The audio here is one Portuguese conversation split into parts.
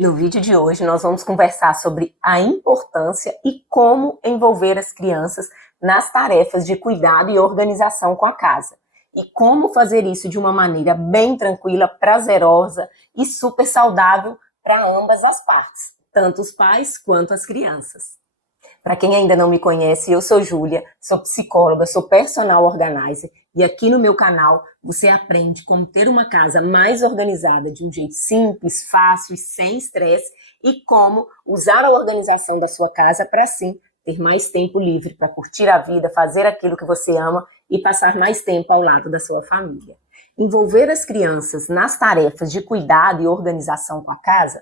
No vídeo de hoje, nós vamos conversar sobre a importância e como envolver as crianças nas tarefas de cuidado e organização com a casa. E como fazer isso de uma maneira bem tranquila, prazerosa e super saudável para ambas as partes, tanto os pais quanto as crianças. Para quem ainda não me conhece, eu sou Júlia, sou psicóloga, sou personal organizer e aqui no meu canal você aprende como ter uma casa mais organizada de um jeito simples, fácil e sem estresse e como usar a organização da sua casa para assim ter mais tempo livre para curtir a vida, fazer aquilo que você ama e passar mais tempo ao lado da sua família. Envolver as crianças nas tarefas de cuidado e organização com a casa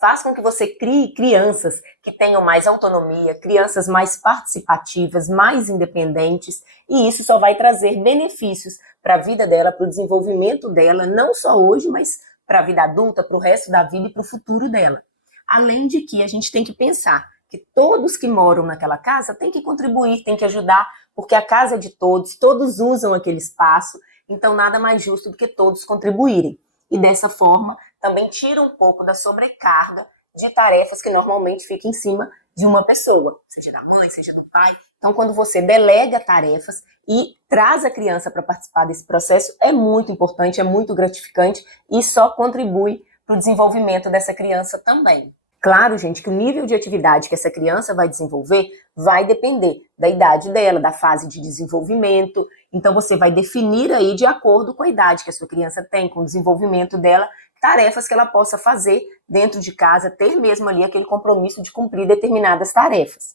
faz com que você crie crianças que tenham mais autonomia, crianças mais participativas, mais independentes, e isso só vai trazer benefícios para a vida dela, para o desenvolvimento dela, não só hoje, mas para a vida adulta, para o resto da vida e para o futuro dela. Além de que a gente tem que pensar que todos que moram naquela casa têm que contribuir, têm que ajudar, porque a casa é de todos, todos usam aquele espaço, então nada mais justo do que todos contribuírem. E dessa forma, também tira um pouco da sobrecarga de tarefas que normalmente fica em cima de uma pessoa, seja da mãe, seja do pai. Então, quando você delega tarefas e traz a criança para participar desse processo, é muito importante, é muito gratificante e só contribui para o desenvolvimento dessa criança também. Claro, gente, que o nível de atividade que essa criança vai desenvolver vai depender da idade dela, da fase de desenvolvimento. Então, você vai definir aí, de acordo com a idade que a sua criança tem, com o desenvolvimento dela, tarefas que ela possa fazer dentro de casa, ter mesmo ali aquele compromisso de cumprir determinadas tarefas.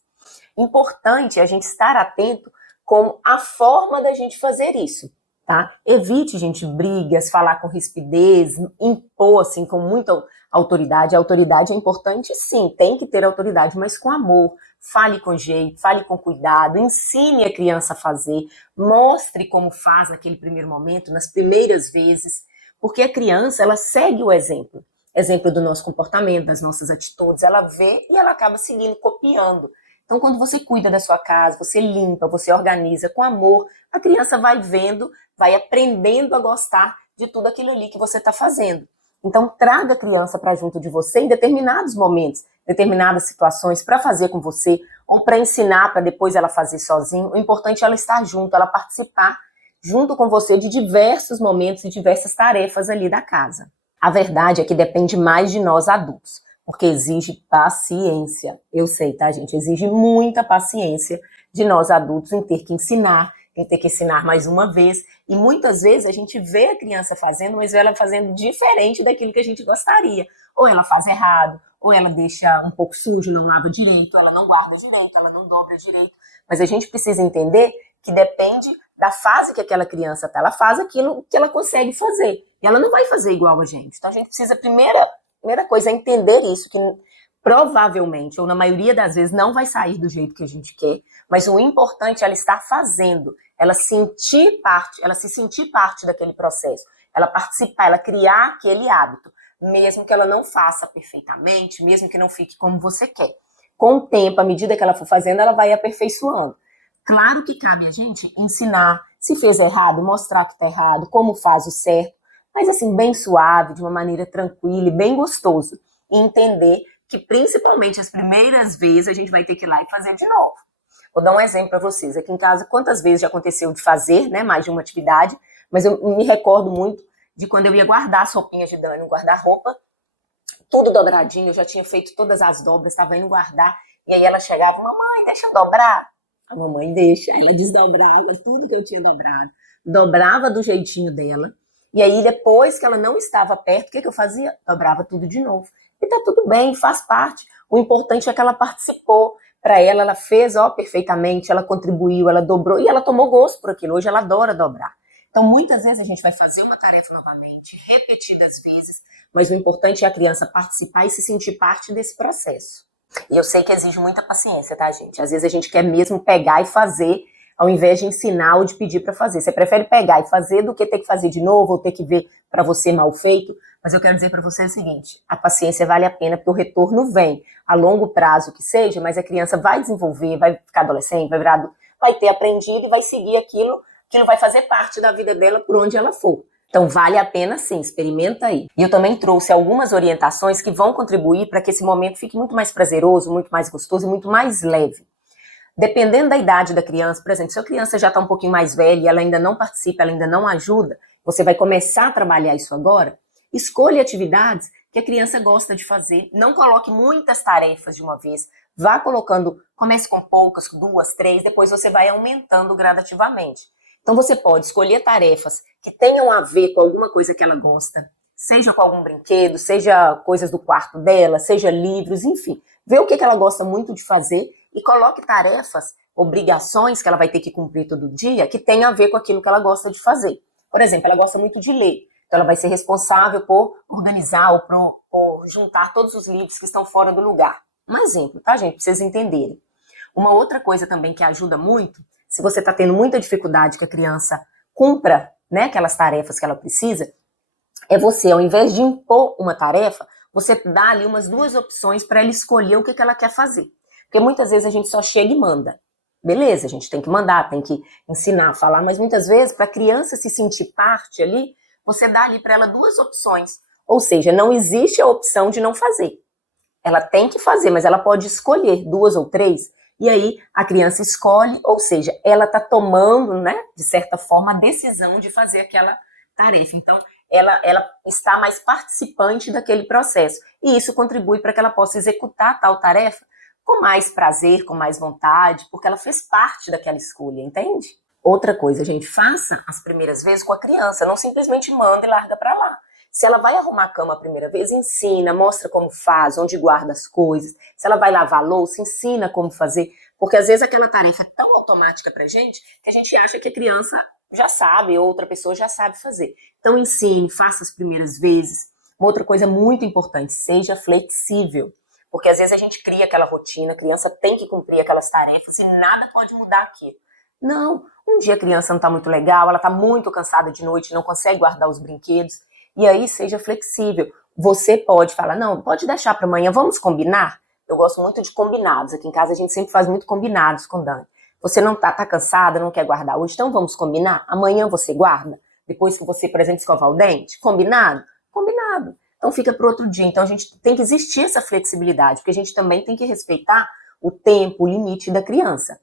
Importante a gente estar atento com a forma da gente fazer isso, tá? Evite, gente, brigas, falar com rispidez, impor, assim, com muita autoridade. A autoridade é importante, sim, tem que ter autoridade, mas com amor. Fale com jeito, fale com cuidado, ensine a criança a fazer, mostre como faz naquele primeiro momento, nas primeiras vezes, porque a criança, ela segue o exemplo do nosso comportamento, das nossas atitudes, ela vê e ela acaba seguindo, copiando. Então, quando você cuida da sua casa, você limpa, você organiza com amor, a criança vai vendo, vai aprendendo a gostar de tudo aquilo ali que você está fazendo. Então, traga a criança para junto de você em determinados momentos, determinadas situações, para fazer com você, ou para ensinar, para depois ela fazer sozinha. O importante é ela estar junto, ela participar junto com você de diversos momentos e diversas tarefas ali da casa. A verdade é que depende mais de nós adultos, porque exige paciência. Eu sei, tá, gente? Exige muita paciência de nós adultos em ter que ensinar, em ter que ensinar mais uma vez. E muitas vezes a gente vê a criança fazendo, mas vê ela fazendo diferente daquilo que a gente gostaria. Ou ela faz errado, ou ela deixa um pouco sujo, não lava direito, ou ela não guarda direito, ela não dobra direito. Mas a gente precisa entender que depende da fase que aquela criança está. Ela faz aquilo que ela consegue fazer. E ela não vai fazer igual a gente. Então a gente precisa, primeira coisa é entender isso, que provavelmente, ou na maioria das vezes, não vai sair do jeito que a gente quer, mas o importante é ela estar fazendo, ela sentir parte, ela se sentir parte daquele processo, ela participar, ela criar aquele hábito, mesmo que ela não faça perfeitamente, mesmo que não fique como você quer. Com o tempo, à medida que ela for fazendo, ela vai aperfeiçoando. Claro que cabe a gente ensinar, se fez errado, mostrar que está errado, como faz o certo, mas assim, bem suave, de uma maneira tranquila e bem gostoso. E entender que principalmente as primeiras vezes a gente vai ter que ir lá e fazer de novo. Vou dar um exemplo para vocês. Aqui em casa, quantas vezes já aconteceu de fazer, né, mais de uma atividade, mas eu me recordo muito de quando eu ia guardar as roupinhas de Dani, guarda-roupa, tudo dobradinho, eu já tinha feito todas as dobras, estava indo guardar, e aí ela chegava, mamãe, deixa eu dobrar. A mamãe deixa, ela desdobrava tudo que eu tinha dobrado, dobrava do jeitinho dela, e aí depois que ela não estava perto, o que eu fazia? Dobrava tudo de novo. E tá tudo bem, faz parte. O importante é que ela participou. Para ela fez perfeitamente, ela contribuiu, ela dobrou, e ela tomou gosto por aquilo. Hoje ela adora dobrar. Então, muitas vezes a gente vai fazer uma tarefa novamente, repetidas vezes, mas o importante é a criança participar e se sentir parte desse processo. E eu sei que exige muita paciência, tá, gente? Às vezes a gente quer mesmo pegar e fazer, ao invés de ensinar ou de pedir para fazer. Você prefere pegar e fazer do que ter que fazer de novo ou ter que ver para você mal feito. Mas eu quero dizer para você o seguinte, a paciência vale a pena porque o retorno vem a longo prazo que seja, mas a criança vai desenvolver, vai ficar adolescente, vai ter aprendido e vai seguir aquilo vai fazer parte da vida dela por onde ela for. Então vale a pena sim, experimenta aí. E eu também trouxe algumas orientações que vão contribuir para que esse momento fique muito mais prazeroso, muito mais gostoso e muito mais leve. Dependendo da idade da criança, por exemplo, se a criança já está um pouquinho mais velha e ela ainda não participa, ela ainda não ajuda, você vai começar a trabalhar isso agora, escolha atividades que a criança gosta de fazer, não coloque muitas tarefas de uma vez, vá colocando, comece com poucas, 2, 3, depois você vai aumentando gradativamente. Então você pode escolher tarefas que tenham a ver com alguma coisa que ela gosta, seja com algum brinquedo, seja coisas do quarto dela, seja livros, enfim. Vê o que ela gosta muito de fazer e coloque tarefas, obrigações que ela vai ter que cumprir todo dia, que tenham a ver com aquilo que ela gosta de fazer. Por exemplo, ela gosta muito de ler, então ela vai ser responsável por organizar ou por juntar todos os livros que estão fora do lugar. Um exemplo, tá, gente? Pra vocês entenderem. Uma outra coisa também que ajuda muito, se você está tendo muita dificuldade que a criança cumpra, né, aquelas tarefas que ela precisa, é você, ao invés de impor uma tarefa, você dá ali umas 2 opções para ela escolher o que ela quer fazer. Porque muitas vezes a gente só chega e manda. Beleza, a gente tem que mandar, tem que ensinar, falar, mas muitas vezes, para a criança se sentir parte ali, você dá ali para ela 2 opções. Ou seja, não existe a opção de não fazer. Ela tem que fazer, mas ela pode escolher 2 ou 3, e aí a criança escolhe, ou seja, ela está tomando, né, de certa forma, a decisão de fazer aquela tarefa. Então, ela está mais participante daquele processo. E isso contribui para que ela possa executar tal tarefa com mais prazer, com mais vontade, porque ela fez parte daquela escolha, entende? Outra coisa, gente, faça as primeiras vezes com a criança, não simplesmente manda e larga para lá. Se ela vai arrumar a cama a primeira vez, ensina, mostra como faz, onde guarda as coisas. Se ela vai lavar a louça, ensina como fazer. Porque às vezes aquela tarefa é tão automática pra gente que a gente acha que a criança já sabe, ou outra pessoa já sabe fazer. Então ensine, faça as primeiras vezes. Uma outra coisa muito importante, seja flexível. Porque às vezes a gente cria aquela rotina, a criança tem que cumprir aquelas tarefas e nada pode mudar aquilo. Não, um dia a criança não está muito legal, ela está muito cansada de noite, não consegue guardar os brinquedos. E aí seja flexível. Você pode falar, não, pode deixar para amanhã, vamos combinar? Eu gosto muito de combinados. Aqui em casa a gente sempre faz muito combinados com o Dani. Você não tá cansada, não quer guardar hoje, então vamos combinar? Amanhã você guarda? Depois que você, por exemplo, escovar o dente? Combinado? Combinado. Então fica para outro dia. Então a gente tem que existir essa flexibilidade, porque a gente também tem que respeitar o tempo, o limite da criança.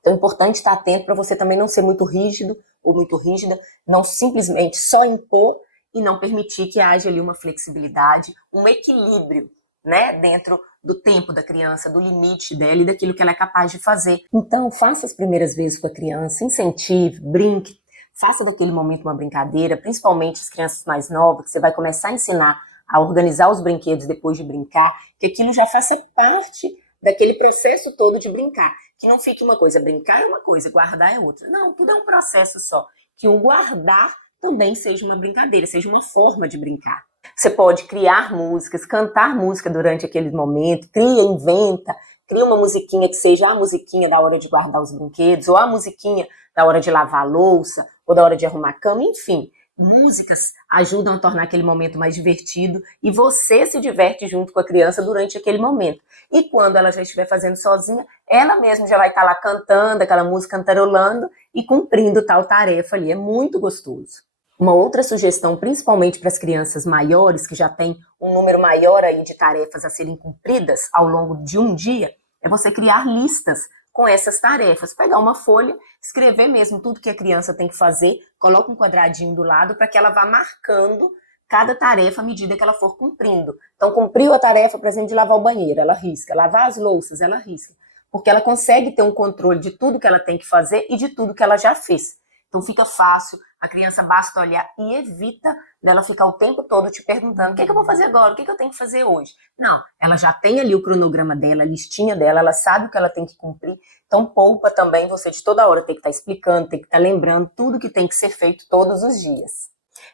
Então é importante estar atento para você também não ser muito rígido ou muito rígida, não simplesmente só impor e não permitir que haja ali uma flexibilidade, um equilíbrio, né, dentro do tempo da criança, do limite dela e daquilo que ela é capaz de fazer. Então, faça as primeiras vezes com a criança, incentive, brinque, faça daquele momento uma brincadeira, principalmente as crianças mais novas, que você vai começar a ensinar a organizar os brinquedos depois de brincar, que aquilo já faça parte daquele processo todo de brincar. Que não fique uma coisa, brincar é uma coisa, guardar é outra. Não, tudo é um processo só. Que o guardar também seja uma brincadeira, seja uma forma de brincar. Você pode criar músicas, cantar música durante aquele momento, cria, inventa, cria uma musiquinha que seja a musiquinha da hora de guardar os brinquedos, ou a musiquinha da hora de lavar a louça, ou da hora de arrumar a cama, enfim. Músicas ajudam a tornar aquele momento mais divertido e você se diverte junto com a criança durante aquele momento. E quando ela já estiver fazendo sozinha, ela mesma já vai estar lá cantando aquela música, cantarolando e cumprindo tal tarefa ali. É muito gostoso. Uma outra sugestão, principalmente para as crianças maiores, que já têm um número maior aí de tarefas a serem cumpridas ao longo de um dia, é você criar listas com essas tarefas. Pegar uma folha, escrever mesmo tudo que a criança tem que fazer, coloca um quadradinho do lado para que ela vá marcando cada tarefa à medida que ela for cumprindo. Então, cumpriu a tarefa, por exemplo, de lavar o banheiro, ela risca. Lavar as louças, ela risca. Porque ela consegue ter um controle de tudo que ela tem que fazer e de tudo que ela já fez. Então fica fácil, a criança basta olhar e evita dela ficar o tempo todo te perguntando o que eu vou fazer agora, o que eu tenho que fazer hoje. Não, ela já tem ali o cronograma dela, a listinha dela, ela sabe o que ela tem que cumprir, então poupa também você de toda hora ter que estar explicando, ter que estar lembrando tudo que tem que ser feito todos os dias.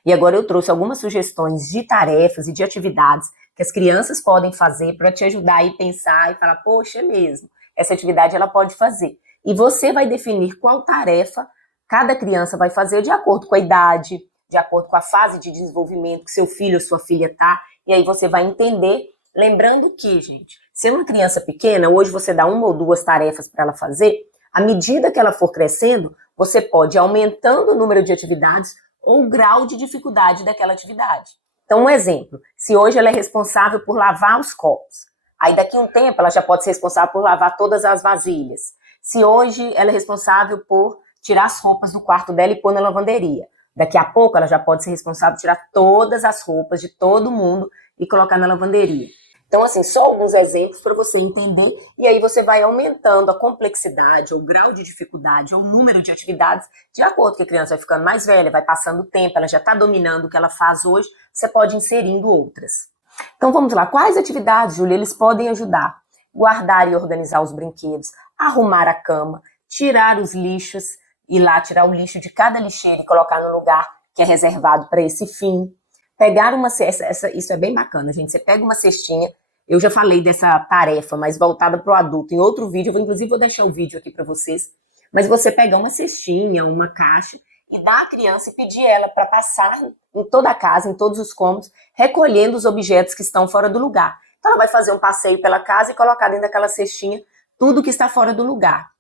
E agora eu trouxe algumas sugestões de tarefas e de atividades que as crianças podem fazer para te ajudar a ir pensar e falar, poxa, é mesmo, essa atividade ela pode fazer. E você vai definir qual tarefa cada criança vai fazer de acordo com a idade, de acordo com a fase de desenvolvimento que seu filho ou sua filha está, e aí você vai entender, lembrando que, gente, se é uma criança pequena, hoje você dá 1 ou 2 tarefas para ela fazer, à medida que ela for crescendo, você pode ir aumentando o número de atividades ou o grau de dificuldade daquela atividade. Então, um exemplo, se hoje ela é responsável por lavar os copos, aí daqui a um tempo ela já pode ser responsável por lavar todas as vasilhas. Se hoje ela é responsável por tirar as roupas do quarto dela e pôr na lavanderia, daqui a pouco ela já pode ser responsável por tirar todas as roupas de todo mundo e colocar na lavanderia. Então, assim, só alguns exemplos para você entender, e aí você vai aumentando a complexidade, ou o grau de dificuldade, ou o número de atividades, de acordo com a criança vai ficando mais velha, vai passando o tempo, ela já está dominando o que ela faz hoje, você pode ir inserindo outras. Então, vamos lá. Quais atividades, Júlia, eles podem ajudar? Guardar e organizar os brinquedos, arrumar a cama, tirar os lixos, ir lá tirar o lixo de cada lixeira e colocar no lugar que é reservado para esse fim. Pegar uma cesta, isso é bem bacana, gente. Você pega uma cestinha, eu já falei dessa tarefa, mas voltada para o adulto. Em outro vídeo, inclusive vou deixar o vídeo aqui para vocês. Mas você pegar uma cestinha, uma caixa, e dar à criança e pedir ela para passar em toda a casa, em todos os cômodos, recolhendo os objetos que estão fora do lugar. Então ela vai fazer um passeio pela casa e colocar dentro daquela cestinha tudo que está fora do lugar.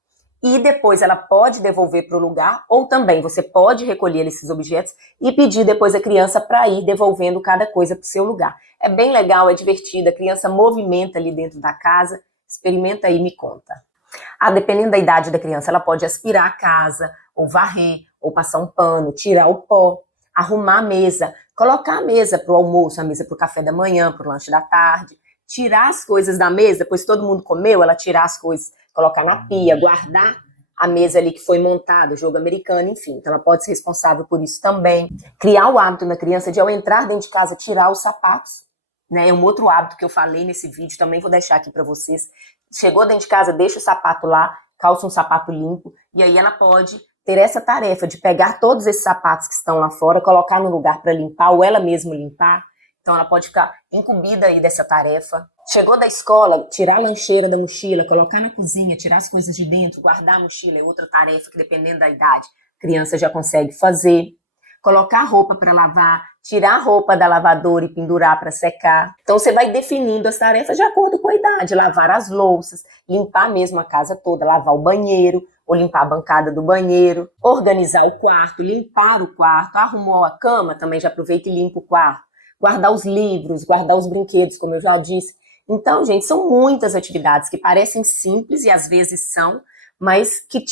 E depois ela pode devolver para o lugar, ou também você pode recolher esses objetos e pedir depois a criança para ir devolvendo cada coisa para o seu lugar. É bem legal, é divertido, a criança movimenta ali dentro da casa, experimenta aí e me conta. Dependendo da idade da criança, ela pode aspirar a casa, ou varrer, ou passar um pano, tirar o pó, arrumar a mesa, colocar a mesa para o almoço, a mesa para o café da manhã, para o lanche da tarde, tirar as coisas da mesa, depois que todo mundo comeu, ela tirar as coisas, colocar na pia, guardar a mesa ali que foi montada, o jogo americano, enfim. Então ela pode ser responsável por isso também. Criar o hábito na criança de, ao entrar dentro de casa, tirar os sapatos, né? É um outro hábito que eu falei nesse vídeo, também vou deixar aqui para vocês. Chegou dentro de casa, deixa o sapato lá, calça um sapato limpo, e aí ela pode ter essa tarefa de pegar todos esses sapatos que estão lá fora, colocar no lugar para limpar, ou ela mesma limpar. Então ela pode ficar incumbida aí dessa tarefa. Chegou da escola, tirar a lancheira da mochila, colocar na cozinha, tirar as coisas de dentro, guardar a mochila, é outra tarefa que, dependendo da idade, a criança já consegue fazer. Colocar a roupa para lavar, tirar a roupa da lavadora e pendurar para secar. Então você vai definindo as tarefas de acordo com a idade. Lavar as louças, limpar mesmo a casa toda, lavar o banheiro, ou limpar a bancada do banheiro, organizar o quarto, limpar o quarto, arrumou a cama, também já aproveita e limpa o quarto. Guardar os livros, guardar os brinquedos, como eu já disse. Então, gente, são muitas atividades que parecem simples e às vezes são, mas que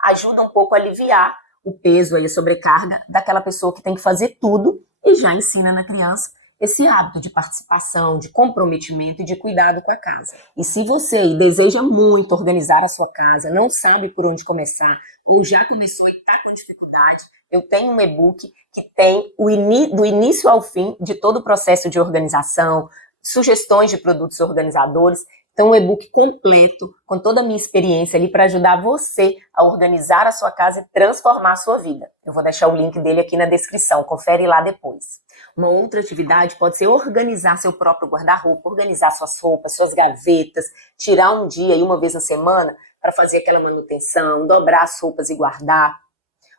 ajuda um pouco a aliviar o peso e a sobrecarga daquela pessoa que tem que fazer tudo e já ensina na criança esse hábito de participação, de comprometimento e de cuidado com a casa. E se você deseja muito organizar a sua casa, não sabe por onde começar, ou já começou e está com dificuldade, eu tenho um e-book que tem do início ao fim de todo o processo de organização, sugestões de produtos organizadores. Então, um e-book completo, com toda a minha experiência ali para ajudar você a organizar a sua casa e transformar a sua vida. Eu vou deixar o link dele aqui na descrição, confere lá depois. Uma outra atividade pode ser organizar seu próprio guarda-roupa, organizar suas roupas, suas gavetas, tirar um dia e uma vez na semana para fazer aquela manutenção, dobrar as roupas e guardar.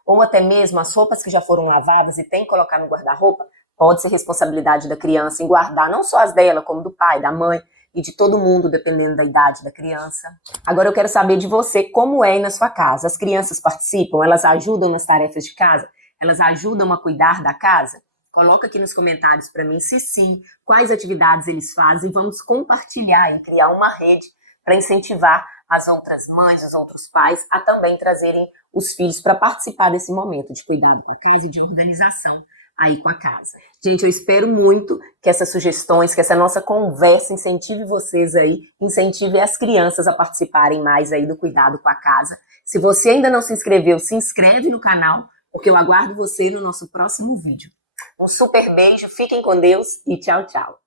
Ou até mesmo as roupas que já foram lavadas e tem que colocar no guarda-roupa, pode ser responsabilidade da criança em guardar não só as dela, como do pai, da mãe, e de todo mundo, dependendo da idade da criança. Agora eu quero saber de você, como é aí na sua casa? As crianças participam? Elas ajudam nas tarefas de casa? Elas ajudam a cuidar da casa? Coloca aqui nos comentários para mim, se sim, quais atividades eles fazem. Vamos compartilhar e criar uma rede para incentivar as outras mães, os outros pais a também trazerem os filhos para participar desse momento de cuidado com a casa e de organização aí com a casa. Gente, eu espero muito que essas sugestões, que essa nossa conversa incentive vocês aí, incentive as crianças a participarem mais aí do cuidado com a casa. Se você ainda não se inscreveu, se inscreve no canal, porque eu aguardo você no nosso próximo vídeo. Um super beijo, fiquem com Deus e tchau, tchau.